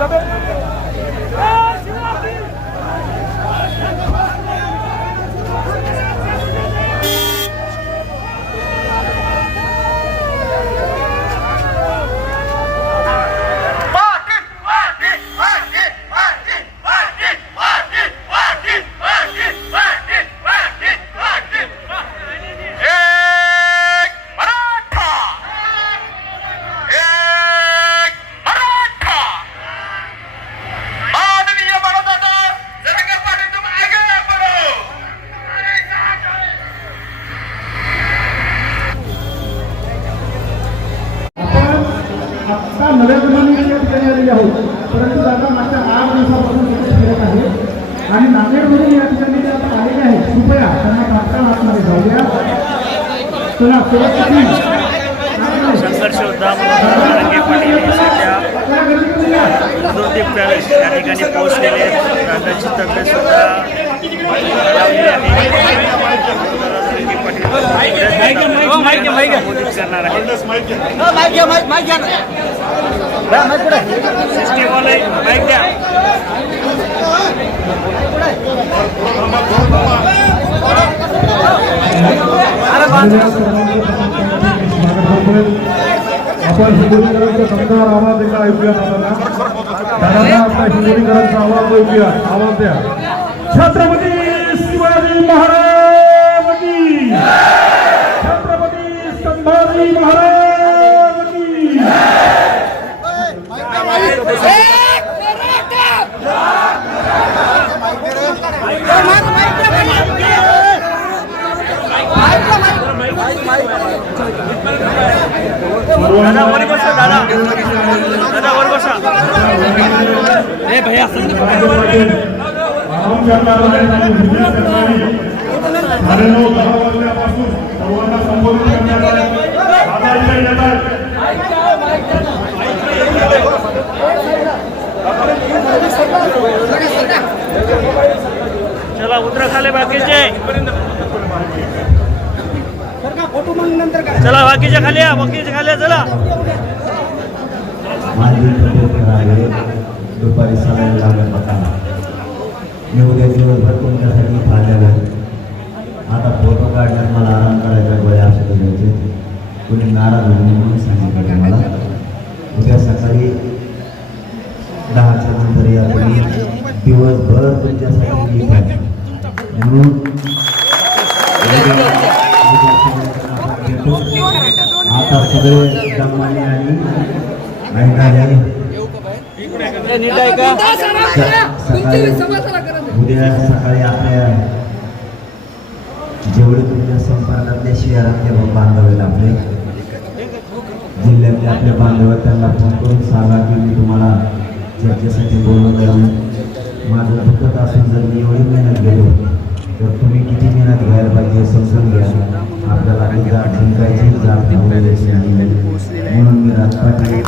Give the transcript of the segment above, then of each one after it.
¡Dame! बऱ्याच जणांनी या ठिकाणी आलेले आहोत. परंतु आता मागच्या आठ दिवसापासून तिथे फिरत आहे. आणि नांदेडवरून या ठिकाणी ते आता आलेले आहेत. कृपया त्यांना तात्काळ आतमध्ये जाऊ द्या चला सुरक्षित पॅलेस या ठिकाणी पोहोचलेले आहेत. दादाची तब्येत सुद्धा खालावली आहे रंगे पाटील संबोधित करणार आहे. सिस्टीमवाले माईक द्या. आपण हिंगोलीकरांचा समजा आवाज एकदा ऐकूया दादांना दादांना आपला हिंगोलीकरांचा आवाज ऐकूया. आवाज द्या. छत्रपती दहा वाजल्यापासून सर्वांना संबोधित करणार आहेत दादा इथे येत आहेत चला उतरा खाले बाकीचे चला बाकीच्या खाली या बाकीच्या खाली या, चला. दुपारी सलाईन लागत होता मी उद्या दिवसभर तुमच्यासाठी आहे आता फोटो काढण्यात मला आराम करायचा वेळ औषधं घ्यायचे कुणी नाराज होऊ नये म्हणून सांगितलं मला. उद्या सकाळी दहाच्या नंतर या तुम्ही. दिवसभर तुमच्यासाठी मी म्हणून आता सगळे दमाने आणि सकाळी उद्या सकाळी आपल्या जेवढे तुमच्या संपर्कातल्या शहरातले बांधव आहेत आपले जिल्ह्यातले आपले बांधव त्यांना फोन करून सांगा की मी तुम्हाला चर्चेसाठी बोलून आहे माझं दुखत असून जर मी एवढी मेहनत गेलो तर तुम्ही किती मेहनत हे समजून घ्या आपल्याला जात जिंकायची जात आणि म्हणून मी राजकारणी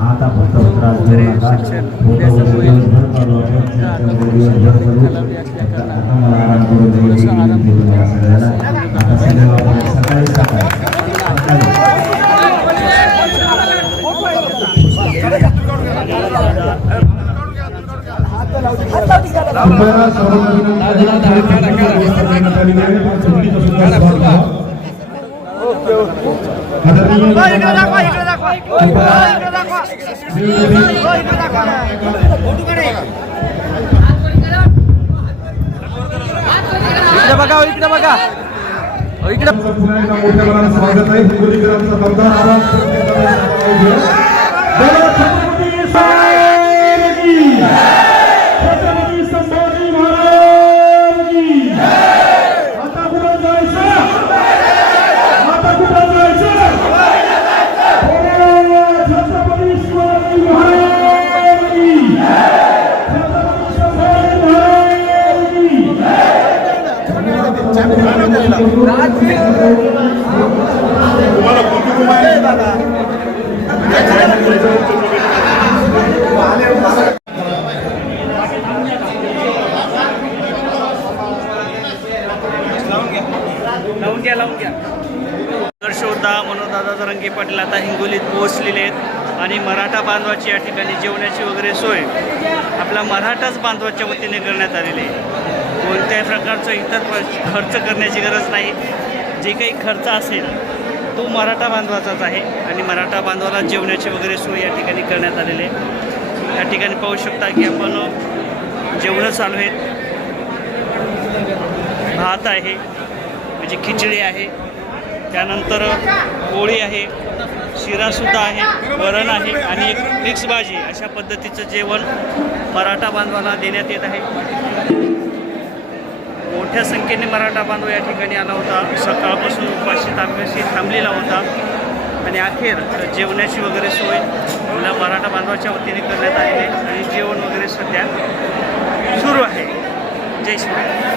आता फक्त त्रास देऊ नका. दिवसभर आपण दिवसभर करू आता मला आराम करू सगळ्याला आता सकाळी सकाळी बघा इकडे बघा इकडे पुन्हा एकदा मोठ्या मनानं स्वागत आहे लावून घ्या लावून घ्या दर्शवता मनोदादा तरंगे पाटील आता हिंगोलीत पोहोचलेले आहेत आणि मराठा बांधवाची या ठिकाणी जेवणाची वगैरे सोय आपला मराठाच बांधवाच्या वतीने करण्यात आलेली आहे. कोणत्याही प्रकारचं इतर खर्च करण्याची गरज नाही. जे काही खर्च असेल तो मराठा बांधवाचाच आहे आणि मराठा बांधवाला जेवणाची वगैरे सोय या ठिकाणी करण्यात आलेली आहे. या ठिकाणी पाहू शकता की आपण जेवणं चालू आहेत. भात आहे म्हणजे खिचडी आहे. त्यानंतर पोळी आहे. शिरासुद्धा आहे वरण आहे आणि एक मिक्स भाजी अशा पद्धतीचं जेवण मराठा बांधवाला देण्यात येत आहे. मोठ्या संख्येने मराठा बांधव या ठिकाणी आला होता. सकाळपासून उपाशी तांब्याशी थांबलेला होता. आणि अखेर जेवणाची वगैरे सोय मला मराठा बांधवाच्या वतीने करण्यात आलेली आहे. आणि जेवण वगैरे सध्या सुरू आहे. जय श्री